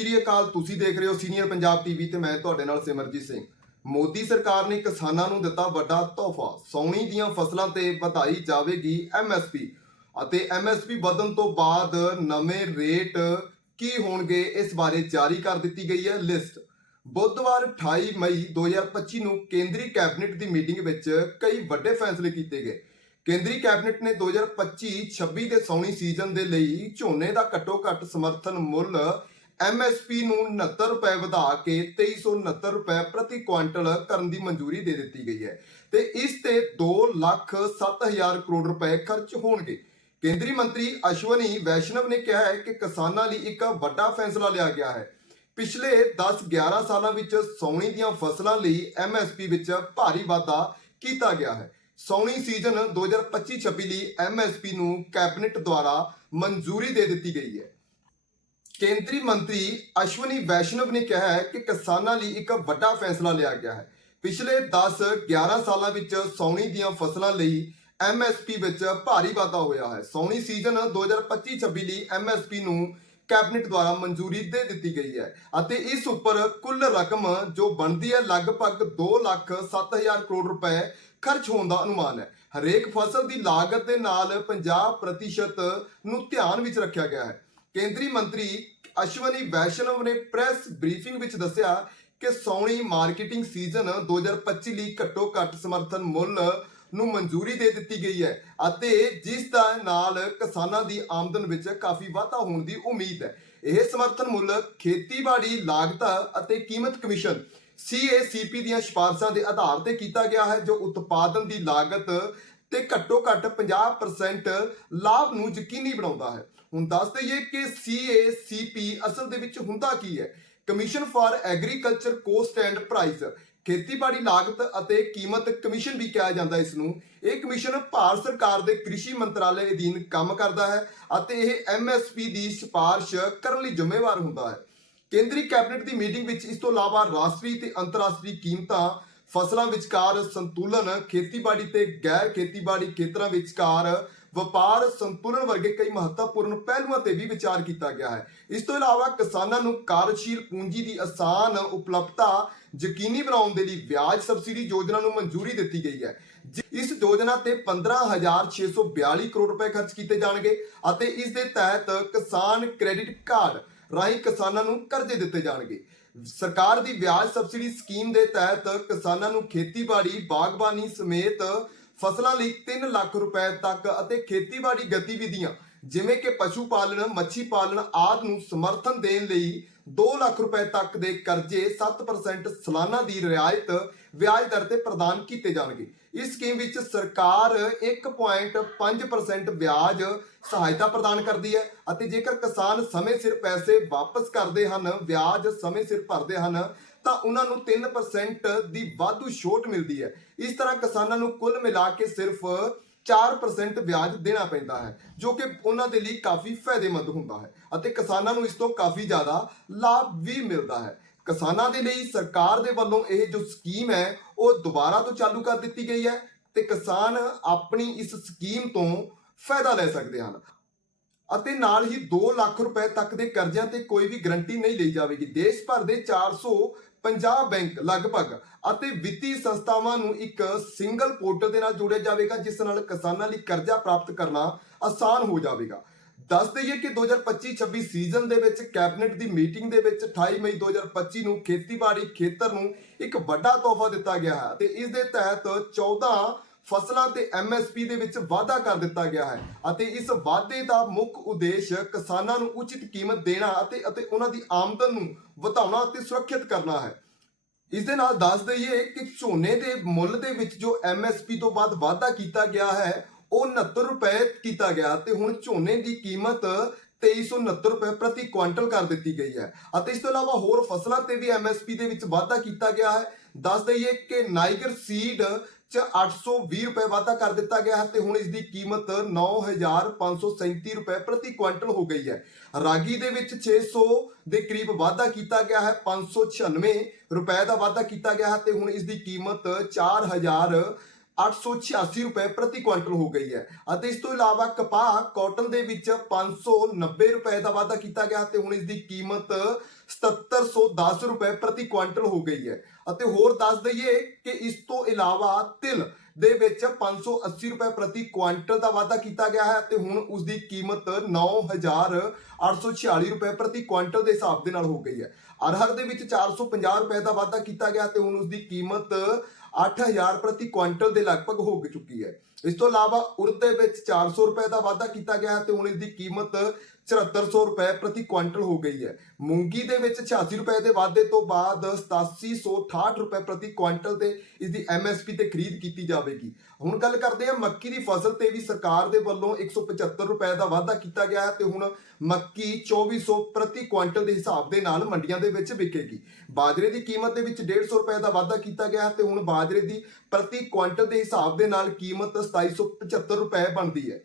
ਸ਼੍ਰੀ ਅਕਾਲ, ਤੁਸੀਂ ਦੇਖ ਰਹੇ ਹੋ ਸੀਨੀਅਰ ਪੰਜਾਬ ਟੀਵੀ ਤੇ ਮੈਂ ਤੁਹਾਡੇ ਨਾਲ ਸਿਮਰਜੀਤ ਸਿੰਘ। ਮੋਦੀ ਸਰਕਾਰ ਨੇ ਕਿਸਾਨਾਂ ਨੂੰ ਦਿੱਤਾ ਵੱਡਾ ਤੋਹਫਾ। ਸੌਣੀ ਦੀਆਂ ਫਸਲਾਂ ਤੇ ਵਧਾਈ ਜਾਵੇਗੀ ਐਮਐਸਪੀ ਅਤੇ ਐਮਐਸਪੀ ਵਧਣ ਤੋਂ ਬਾਅਦ ਨਵੇਂ ਰੇਟ ਕੀ ਹੋਣਗੇ, ਇਸ ਬਾਰੇ ਜਾਰੀ ਕਰ ਦਿੱਤੀ ਗਈ ਹੈ ਲਿਸਟ। ਬੁੱਧਵਾਰ 28 ਮਈ 2025 ਨੂੰ ਕੇਂਦਰੀ ਕੈਬਨਿਟ ਦੀ ਮੀਟਿੰਗ ਵਿੱਚ ਕਈ ਵੱਡੇ ਫੈਸਲੇ ਕੀਤੇ ਗਏ। ਕੇਂਦਰੀ ਕੈਬਨਿਟ ਨੇ 2025-26 ਦੇ ਸੌਣੀ ਸੀਜ਼ਨ ਦੇ ਲਈ ਝੋਨੇ ਦਾ ਘੱਟੋ-ਘੱਟ ਸਮਰਥਨ ਮੁੱਲ ਐਮਐਸਪੀ ਨੂੰ 69 ਰੁਪਏ ਵਧਾ ਕੇ 2369 ਰੁਪਏ ਪ੍ਰਤੀ ਕੁਇੰਟਲ ਕਰਨ ਦੀ ਮਨਜ਼ੂਰੀ ਦੇ ਦਿੱਤੀ ਗਈ ਹੈ ਤੇ ਇਸ ਤੇ 2 ਲੱਖ 7000 ਕਰੋੜ ਰੁਪਏ ਖਰਚ ਹੋਣਗੇ। ਕੇਂਦਰੀ ਮੰਤਰੀ ਅਸ਼ਵਨੀ ਵੈਸ਼ਨਵ ਨੇ ਕਿਹਾ ਹੈ ਕਿ ਕਿਸਾਨਾਂ ਲਈ ਇੱਕ ਵੱਡਾ ਫੈਸਲਾ ਲਿਆ ਗਿਆ ਹੈ। ਪਿਛਲੇ 10-11 ਸਾਲਾਂ ਵਿੱਚ ਸੌਣੀ ਦੀਆਂ ਫਸਲਾਂ ਲਈ ਐਮਐਸਪੀ ਵਿੱਚ ਭਾਰੀ ਵਾਧਾ ਕੀਤਾ ਗਿਆ ਹੈ। ਸੌਣੀ ਸੀਜ਼ਨ 2025-26 ਲਈ ਐਮਐਸਪੀ ਨੂੰ ਕੈਬਨਿਟ ਦੁਆਰਾ ਮਨਜ਼ੂਰੀ ਦੇ ਦਿੱਤੀ ਗਈ ਹੈ। ਕੇਂਦਰੀ ਮੰਤਰੀ ਅਸ਼ਵਨੀ ਵੈਸ਼ਨਵ ਨੇ ਕਿਹਾ ਹੈ ਕਿ ਕਿਸਾਨਾਂ ਲਈ ਇੱਕ ਵੱਡਾ ਫੈਸਲਾ ਲਿਆ ਗਿਆ ਹੈ। ਪਿਛਲੇ 10-11 ਸਾਲਾਂ ਵਿੱਚ ਸੌਣੀ ਦੀਆਂ ਫਸਲਾਂ ਲਈ ਐਮਐਸਪੀ ਵਿੱਚ ਭਾਰੀ ਵਾਧਾ ਹੋਇਆ ਹੈ। ਸੌਣੀ ਸੀਜ਼ਨ 2025-26 ਲਈ ਐਮਐਸਪੀ ਨੂੰ ਕੈਬਨਿਟ ਦੁਆਰਾ ਮਨਜ਼ੂਰੀ ਦੇ ਦਿੱਤੀ ਗਈ ਹੈ ਅਤੇ ਇਸ ਉੱਪਰ ਕੁੱਲ ਰਕਮ ਜੋ ਬਣਦੀ ਹੈ ਲਗਭਗ 2 ਲੱਖ 7000 ਕਰੋੜ ਰੁਪਏ ਖਰਚ ਹੋਣ ਦਾ ਅਨੁਮਾਨ ਹੈ। ਹਰੇਕ ਫਸਲ ਦੀ ਲਾਗਤ ਦੇ ਨਾਲ 50% ਨੂੰ ਧਿਆਨ ਵਿੱਚ ਰੱਖਿਆ ਗਿਆ ਹੈ। ਕੇਂਦਰੀ ਮੰਤਰੀ ਅਸ਼ਵਨੀ ਵੈਸ਼ਨਵ ਨੇ ਪ੍ਰੈਸ ਬਰੀਫਿੰਗ ਵਿੱਚ ਦੱਸਿਆ ਕਿ ਸੌਣੀ ਮਾਰਕੀਟਿੰਗ ਸੀਜ਼ਨ 2025 ਲਈ ਘੱਟੋ ਘੱਟ ਸਮਰਥਨ ਮੁੱਲ ਨੂੰ ਮਨਜ਼ੂਰੀ ਦੇ ਦਿੱਤੀ ਗਈ ਹੈ ਅਤੇ ਜਿਸ ਦਾ ਨਾਲ ਕਿਸਾਨਾਂ ਦੀ ਆਮਦਨ ਵਿੱਚ ਕਾਫੀ ਵਾਧਾ ਹੋਣ ਦੀ ਉਮੀਦ ਹੈ। ਇਹ ਸਮਰਥਨ ਮੁੱਲ ਖੇਤੀਬਾੜੀ, ਲਾਗਤ ਅਤੇ ਕੀਮਤ ਕਮਿਸ਼ਨ CACP ਦੀਆਂ ਸਿਫਾਰਸ਼ਾਂ ਦੇ ਆਧਾਰ ਤੇ ਕੀਤਾ ਗਿਆ ਹੈ, ਜੋ ਉਤਪਾਦਨ ਦੀ ਲਾਗਤ ਤੇ ਘੱਟੋ ਘੱਟ 50% ਲਾਭ ਨੂੰ ਯਕੀਨੀ ਬਣਾਉਂਦਾ ਹੈ। ਹੁਣ ਦੱਸ ਦਈਏ ਕਿ CACP ਅਸਲ ਦੇ ਵਿੱਚ ਹੁੰਦਾ ਕੀ ਹੈ? Commission for agriculture cost and price ਖੇਤੀਬਾੜੀ ਲਾਗਤ ਅਤੇ ਕੀਮਤ ਕਮਿਸ਼ਨ ਵੀ ਕਿਹਾ ਜਾਂਦਾ ਇਸ ਨੂੰ ਇਹ ਕਮਿਸ਼ਨ ਭਾਰਤ ਸਰਕਾਰ ਦੇ ਕ੍ਰਿਸ਼ੀ ਮੰਤਰਾਲੇ ਅਧੀਨ ਕੰਮ ਕਰਦਾ ਹੈ ਅਤੇ ਇਹ ਐਮਐਸਪੀ ਦੀ ਸਿਫਾਰਿਸ਼ ਕਰਨ ਲਈ ਜ਼ਿੰਮੇਵਾਰ ਹੁੰਦਾ ਹੈ। ਕੇਂਦਰੀ ਕੈਬਨਿਟ ਦੀ ਮੀਟਿੰਗ ਵਿੱਚ ਇਸ ਤੋਂ ਇਲਾਵਾ ਰਾਸ਼ਟਰੀ ਤੇ ਅੰਤਰਰਾਸ਼ਟਰੀ ਕੀਮਤਾਂ, ਫਸਲਾਂ ਵਿਚਕਾਰ ਸੰਤੁਲਨ, ਖੇਤੀਬਾੜੀ ਤੇ ਗੈਰ ਖੇਤੀਬਾੜੀ ਖੇਤਰਾਂ ਵਿਚਕਾਰ ਵਪਾਰ ਸੰਤੁਲਨ ਵਰਗੇ ਕਈ ਮਹੱਤਵਪੂਰਨ ਪਹਿਲੂਆਂ ਤੇ ਵੀ ਵਿਚਾਰ ਕੀਤਾ ਗਿਆ ਹੈ। ਇਸ ਤੋਂ ਇਲਾਵਾ ਕਿਸਾਨਾਂ ਨੂੰ ਕਾਰਜਸ਼ੀਲ ਪੂੰਜੀ ਦੀ ਆਸਾਨ ਉਪਲਬਧਤਾ ਯਕੀਨੀ ਬਣਾਉਣ ਦੇ ਲਈ ਵਿਆਜ ਸਬਸਿਡੀ ਯੋਜਨਾ ਨੂੰ ਮਨਜ਼ੂਰੀ ਦਿੱਤੀ ਗਈ ਹੈ। ਇਸ ਯੋਜਨਾ ਤੇ 15642 ਕਰੋੜ ਰੁਪਏ ਖਰਚ ਕੀਤੇ ਜਾਣਗੇ ਅਤੇ ਇਸ ਦੇ ਤਹਿਤ ਕਿਸਾਨ ਕ੍ਰੈਡਿਟ ਕਾਰਡ ਰਾਹੀਂ ਕਿਸਾਨਾਂ ਨੂੰ ਕਰਜ਼ੇ ਦਿੱਤੇ ਜਾਣਗੇ। ਸਰਕਾਰ ਦੀ ਵਿਆਜ ਸਬਸਿਡੀ ਸਕੀਮ ਦੇ ਤਹਿਤ ਕਿਸਾਨਾਂ ਨੂੰ ਖੇਤੀਬਾੜੀ, ਬਾਗਬਾਨੀ ਸਮੇਤ ਫਸਲਾਂ ਲਈ 3 ਲੱਖ ਰੁਪਏ ਤੱਕ ਅਤੇ ਖੇਤੀਬਾੜੀ ਗਤੀਵਿਧੀਆਂ, ਜਿਵੇਂ ਕਿ ਪਸ਼ੂ ਪਾਲਣ, ਮੱਛੀ ਪਾਲਣ ਆਦਿ ਨੂੰ ਸਮਰਥਨ ਦੇਣ ਲਈ 2 ਲੱਖ ਰੁਪਏ ਤੱਕ ਦੇ ਕਰਜ਼ੇ 7% ਸਾਲਾਨਾ ਦੀ ਰਿਆਇਤ ਵਿਆਜ ਦਰ ਤੇ ਪ੍ਰਦਾਨ ਕੀਤੇ ਜਾਣਗੇ। ਇਸ ਸਕੀਮ ਵਿੱਚ ਸਰਕਾਰ 1.5% ਵਿਆਜ ਸਹਾਇਤਾ ਪ੍ਰਦਾਨ ਕਰਦੀ ਹੈ ਅਤੇ ਜੇਕਰ ਕਿਸਾਨ ਸਮੇਂ ਸਿਰ ਪੈਸੇ ਵਾਪਸ ਕਰਦੇ ਹਨ, ਵਿਆਜ ਸਮੇਂ ਸਿਰ ਭਰਦੇ ਹਨ ਤਾਂ ਉਹਨਾਂ ਨੂੰ 3% ਦੀ ਵਾਧੂ ਛੋਟ ਮਿਲਦੀ ਹੈ। ਇਸ ਤਰ੍ਹਾਂ ਕਿਸਾਨਾਂ ਨੂੰ ਕੁੱਲ ਮਿਲਾ ਕੇ ਸਿਰਫ 4% ਵਿਆਜ ਦੇਣਾ ਪੈਂਦਾ ਹੈ, ਜੋ ਕਿ ਉਹਨਾਂ ਦੇ ਲਈ ਕਾਫੀ ਫਾਇਦੇਮੰਦ ਹੁੰਦਾ ਹੈ ਅਤੇ ਕਿਸਾਨਾਂ ਨੂੰ ਇਸ ਤੋਂ ਕਾਫੀ ਜ਼ਿਆਦਾ ਲਾਭ ਵੀ ਮਿਲਦਾ ਹੈ। ਕਿਸਾਨਾਂ ਦੇ ਲਈ ਸਰਕਾਰ ਦੇ ਵੱਲੋਂ ਇਹ ਜੋ ਸਕੀਮ ਹੈ, ਉਹ ਦੁਬਾਰਾ ਤੋਂ ਚਾਲੂ ਕਰ ਦਿੱਤੀ ਗਈ ਹੈ ਤੇ ਕਿਸਾਨ ਆਪਣੀ ਇਸ ਸਕੀਮ ਤੋਂ ਫਾਇਦਾ ਲੈ ਸਕਦੇ ਹਨ। ਅਤੇ ਨਾਲ ਹੀ 2 ਲੱਖ ਰੁਪਏ ਤੱਕ ਦੇ ਕਰਜ਼ਿਆਂ ਤੇ ਕੋਈ ਵੀ ਗਰੰਟੀ ਨਹੀਂ ਲਈ ਜਾਵੇਗੀ। ਦੇਸ਼ ਭਰ ਦੇ ਪੰਜਾਬ ਬੈਂਕ ਲਗਭਗ ਅਤੇ ਵਿੱਤੀ ਸੰਸਥਾਵਾਂ ਨੂੰ ਇੱਕ ਸਿੰਗਲ ਪੋਰਟਲ ਦੇ ਨਾਲ ਜੋੜਿਆ ਜਾਵੇਗਾ, ਜਿਸ ਨਾਲ ਕਿਸਾਨਾਂ ਲਈ ਕਰਜ਼ਾ ਪ੍ਰਾਪਤ ਕਰਨਾ ਆਸਾਨ ਹੋ ਜਾਵੇਗਾ। ਦੱਸ ਦਈਏ ਕਿ 2025-26 ਸੀਜ਼ਨ ਦੇ ਵਿੱਚ ਕੈਬਨਿਟ ਦੀ ਮੀਟਿੰਗ ਦੇ ਵਿੱਚ 28 ਮਈ 2025 ਨੂੰ ਖੇਤੀਬਾੜੀ ਖੇਤਰ ਨੂੰ ਇੱਕ ਵੱਡਾ ਤੋਹਫਾ ਦਿੱਤਾ ਗਿਆ ਹੈ ਤੇ ਇਸ ਦੇ ਤਹਿਤ 14 ਫਸਲਾਂ ਤੇ ਐਮਐਸਪੀ ਦੇ ਵਿੱਚ ਵਾਧਾ ਕਰ ਦਿੱਤਾ ਗਿਆ ਹੈ ਅਤੇ ਇਸ ਵਾਧੇ ਦਾ ਮੁੱਖ ਉਦੇਸ਼ ਕਿਸਾਨਾਂ ਨੂੰ ਉਚਿਤ ਕੀਮਤ ਦੇਣਾ ਅਤੇ ਅਤੇ ਉਹਨਾਂ ਦੀ ਆਮਦਨ ਨੂੰ ਵਧਾਉਣਾ ਅਤੇ ਸੁਰੱਖਿਅਤ ਕਰਨਾ ਹੈ। ਇਸ ਦੇ ਨਾਲ ਦੱਸ ਦਈਏ ਕਿ ਝੋਨੇ ਦੇ ਮੁੱਲ ਦੇ ਵਿੱਚ ਜੋ ਐਮਐਸਪੀ ਤੋਂ ਬਾਅਦ ਵਾਧਾ ਕੀਤਾ ਗਿਆ ਹੈ, ਉਹ 69 ਰੁਪਏ ਕੀਤਾ ਗਿਆ ਤੇ ਹੁਣ ਝੋਨੇ ਦੀ ਕੀਮਤ 2369 ਰੁਪਏ ਪ੍ਰਤੀ ਕੁਇੰਟਲ ਕਰ ਦਿੱਤੀ ਗਈ ਹੈ ਅਤੇ ਇਸ ਤੋਂ ਇਲਾਵਾ ਹੋਰ ਫਸਲਾਂ ਤੇ ਵੀ ਐਮਐਸਪੀ ਦੇ ਵਿੱਚ ਵਾਧਾ ਕੀਤਾ ਗਿਆ ਹੈ। ਦੱਸ ਦਈਏ ਕਿ ਨਾਈਗਰ ਸੀਡ ਚ 820 ਰੁਪਏ ਵਾਧਾ ਕਰ ਦਿੱਤਾ ਗਿਆ ਹੈ ਤੇ ਹੁਣ ਇਸ ਦੀ ਕੀਮਤ 9537 ਰੁਪਏ ਪ੍ਰਤੀ ਕੁਇੰਟਲ ਹੋ ਗਈ ਹੈ। ਰਾਗੀ ਦੇ ਵਿੱਚ 600 ਦੇ ਕਰੀਬ ਵਾਧਾ ਕੀਤਾ ਗਿਆ ਹੈ 596 ਰੁਪਏ ਦਾ ਵਾਧਾ ਕੀਤਾ ਗਿਆ ਹੈ ਤੇ ਹੁਣ ਇਸ ਦੀ ਕੀਮਤ 4000 886 ਰੁਪਏ ਪ੍ਰਤੀ ਕੁਇੰਟਲ ਹੋ ਗਈ ਹੈ। ਅਤੇ ਇਸ ਤੋਂ ਇਲਾਵਾ ਕਪਾਹ ਕਾਟਨ ਦੇ ਵਿੱਚ 590 ਰੁਪਏ ਦਾ ਵਾਧਾ ਕੀਤਾ ਗਿਆ ਤੇ ਹੁਣ ਇਸ ਦੀ ਕੀਮਤ 7710 ਰੁਪਏ ਪ੍ਰਤੀ ਕੁਇੰਟਲ ਹੋ ਗਈ ਹੈ। ਅਤੇ ਹੋਰ ਦੱਸ ਦਈਏ ਕਿ ਇਸ ਤੋਂ ਇਲਾਵਾ ਤਿਲ ਦੇ ਵਿੱਚ 580 ਰੁਪਏ ਪ੍ਰਤੀ ਕੁਇੰਟਲ ਦਾ ਵਾਧਾ ਕੀਤਾ ਗਿਆ ਹੈ ਤੇ ਹੁਣ ਉਸ ਦੀ ਕੀਮਤ 9846 ਰੁਪਏ ਪ੍ਰਤੀ ਕੁਇੰਟਲ ਦੇ ਹਿਸਾਬ ਦੇ ਨਾਲ ਹੋ ਗਈ ਹੈ। ਅਰਹਰ ਦੇ ਵਿੱਚ 450 ਰੁਪਏ ਦਾ ਵਾਧਾ ਕੀਤਾ ਗਿਆ ਤੇ ਹੁਣ ਉਸ ਦੀ ਕੀਮਤ 8000 ਪ੍ਰਤੀ ਕੁਇੰਟਲ ਦੇ ਲਗਭਗ ਹੋ ਚੁੱਕੀ ਹੈ। ਇਸ ਤੋਂ ਇਲਾਵਾ ਉੜਦ ਦੇ ਵਿੱਚ 400 ਰੁਪਏ ਦਾ ਵਾਧਾ ਕੀਤਾ ਗਿਆ ਹੈ ਤੇ ਹੁਣ ਇਸ ਦੀ ਕੀਮਤ 7400 ਰੁਪਏ ਪ੍ਰਤੀ ਕੁਇੰਟਲ ਹੋ ਗਈ ਹੈ। ਮੂੰਗੀ ਦੇ ਵਿੱਚ 86 ਰੁਪਏ ਦੇ ਵਾਧੇ ਤੋਂ ਬਾਅਦ 8768 ਰੁਪਏ ਪ੍ਰਤੀ ਕੁਇੰਟਲ ਤੇ ਇਸ ਦੀ ਐਮਐਸਪੀ ਤੇ ਖਰੀਦ ਕੀਤੀ ਜਾਵੇਗੀ। ਹੁਣ ਗੱਲ ਕਰਦੇ ਹਾਂ ਮੱਕੀ ਦੀ ਫਸਲ ਤੇ ਵੀ ਸਰਕਾਰ ਦੇ ਵੱਲੋਂ 175 ਰੁਪਏ ਦਾ ਵਾਧਾ ਕੀਤਾ ਗਿਆ ਹੈ ਤੇ ਹੁਣ ਮੱਕੀ 2400 ਪ੍ਰਤੀ ਕੁਇੰਟਲ ਦੇ ਹਿਸਾਬ ਦੇ ਨਾਲ ਮੰਡੀਆਂ ਦੇ ਵਿੱਚ ਵਿਕੇਗੀ। ਬਾਜਰੇ ਦੀ ਕੀਮਤ ਦੇ ਵਿੱਚ 150 ਰੁਪਏ ਦਾ ਵਾਧਾ ਕੀਤਾ ਗਿਆ ਹੈ ਤੇ ਹੁਣ ਬਾਜਰੇ ਦੀ ਪ੍ਰਤੀ ਕੁਇੰਟਲ ਦੇ ਹਿਸਾਬ ਦੇ ਨਾਲ ਕੀਮਤ 2775 ਰੁਪਏ ਬਣਦੀ ਹੈ।